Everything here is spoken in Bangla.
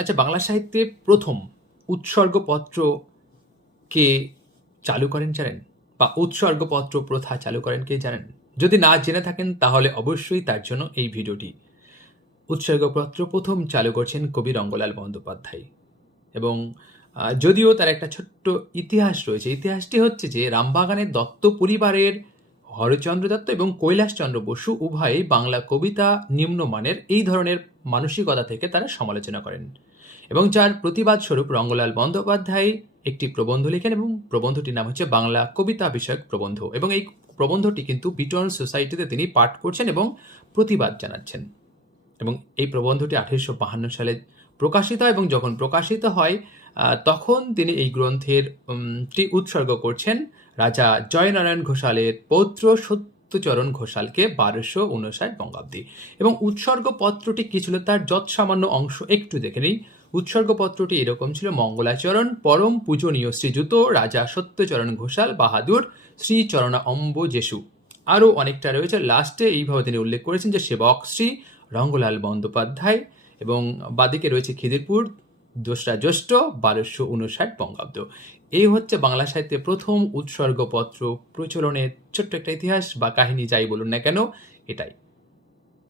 আচ্ছা, বাংলা সাহিত্যে প্রথম উৎসর্গপত্র কে চালু করেন জানেন? বা উৎসর্গপত্র প্রথা চালু করেন কে জানেন? যদি না জেনে থাকেন তাহলে অবশ্যই তার জন্য এই ভিডিওটি। উৎসর্গপত্র প্রথম চালু করছেন কবি রঙ্গলাল বন্দ্যোপাধ্যায় এবং যদিও তার একটা ছোট্ট ইতিহাস রয়েছে। ইতিহাসটি হচ্ছে যে রামবাগানের দত্ত পরিবারের হরচন্দ্র দত্ত এবং কৈলাসচন্দ্র বসু উভয়েই বাংলা কবিতা নিম্নমানের এই ধরনের মানসিকতা থেকে তারা সমালোচনা করেন এবং যার প্রতিবাদ স্বরূপ রঙ্গলাল বন্দ্যোপাধ্যায় একটি প্রবন্ধ লিখেন এবং প্রবন্ধটির নাম হচ্ছে বাংলা কবিতা বিষয়ক প্রবন্ধ এবং এই প্রবন্ধটি কিন্তু বিটন সোসাইটিতে তিনি পাঠ করছেন এবং প্রতিবাদ জানাচ্ছেন এবং এই প্রবন্ধটি 1852 সালে প্রকাশিত হয় এবং যখন প্রকাশিত হয় তখন তিনি এই গ্রন্থের টি উৎসর্গ করছেন রাজা জয়নারায়ণ ঘোষালের পৌত্র সত্যচরণ ঘোষালকে 1259 বঙ্গাব্দে। এবং উৎসর্গপত্রটি কি ছিল তার যৎসামান্য অংশ একটু দেখে নিই। উৎসর্গপত্রটি এরকম ছিল: মঙ্গলাচরণ পরম পূজনীয় শ্রীযুত রাজা সত্যচরণ ঘোষাল বাহাদুর শ্রীচরণা অম্বুজেশু। আরও অনেকটা রয়েছে। লাস্টে এইভাবে তিনি উল্লেখ করেছেন যে সেবক শ্রী রঙ্গলাল বন্দ্যোপাধ্যায় এবং বাদিকে রয়েছে খিদিরপুর 2রা জ্যৈষ্ঠ 1259 বঙ্গাব্দ। এই হচ্ছে বাংলা সাহিত্যে প্রথম উৎসর্গপত্র প্রচলনের ছোট্ট একটা ইতিহাস বা কাহিনী, যাই বলুন না কেন, এটাই।